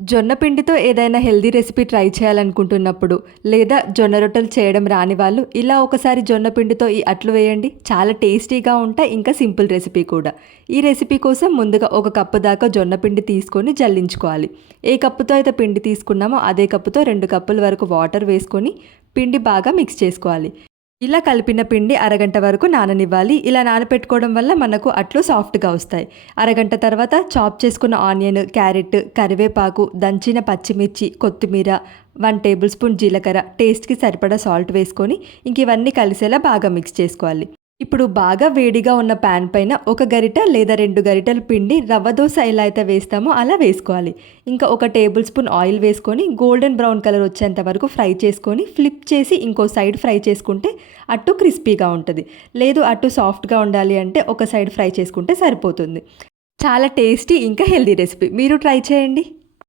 జొన్న పిండితో ఏదైనా హెల్తీ రెసిపీ ట్రై చేయాలనుకుంటున్నప్పుడు, లేదా జొన్న రొట్టెలు చేయడం రాని వాళ్ళు ఇలా ఒకసారి జొన్న పిండితో ఈ అట్లు వేయండి. చాలా టేస్టీగా ఉంటాయి. ఇంకా సింపుల్ రెసిపీ కూడా. ఈ రెసిపీ కోసం ముందుగా ఒక కప్పు దాకా జొన్న పిండి తీసుకొని జల్లించుకోవాలి. ఏ కప్పుతో అయితే పిండి తీసుకున్నామో అదే కప్పుతో 2 కప్పుల వరకు వాటర్ వేసుకొని పిండి బాగా మిక్స్ చేసుకోవాలి. ఇలా కలిపిన పిండి అరగంట వరకు నాననివ్వాలి. ఇలా నానపెట్టుకోవడం వల్ల మనకు అట్లు సాఫ్ట్‌గా వస్తాయి. అరగంట తర్వాత చాప్ చేసుకున్న ఆనియన్, క్యారెట్, కరివేపాకు, దంచిన పచ్చిమిర్చి, కొత్తిమీర, 1 టేబుల్ స్పూన్ జీలకర్ర, టేస్ట్‌కి సరిపడా సాల్ట్ వేసుకొని ఇంక ఇవన్నీ కలిసేలా బాగా మిక్స్ చేసుకోవాలి. ఇప్పుడు బాగా వేడిగా ఉన్న పాన్ పైన ఒక గరిట లేదా 2 గరిటెల పిండి రవ్వ దోస ఎలా అయితే వేస్తామో అలా వేసుకోవాలి. ఇంకా ఒక టేబుల్ స్పూన్ ఆయిల్ వేసుకొని గోల్డెన్ బ్రౌన్ కలర్ వచ్చేంత వరకు ఫ్రై చేసుకొని ఫ్లిప్ చేసి ఇంకో సైడ్ ఫ్రై చేసుకుంటే అట్టు క్రిస్పీగా ఉంటుంది. లేదు అట్టు సాఫ్ట్‌గా ఉండాలి అంటే ఒక సైడ్ ఫ్రై చేసుకుంటే సరిపోతుంది. చాలా టేస్టీ ఇంకా హెల్తీ రెసిపీ. మీరు ట్రై చేయండి.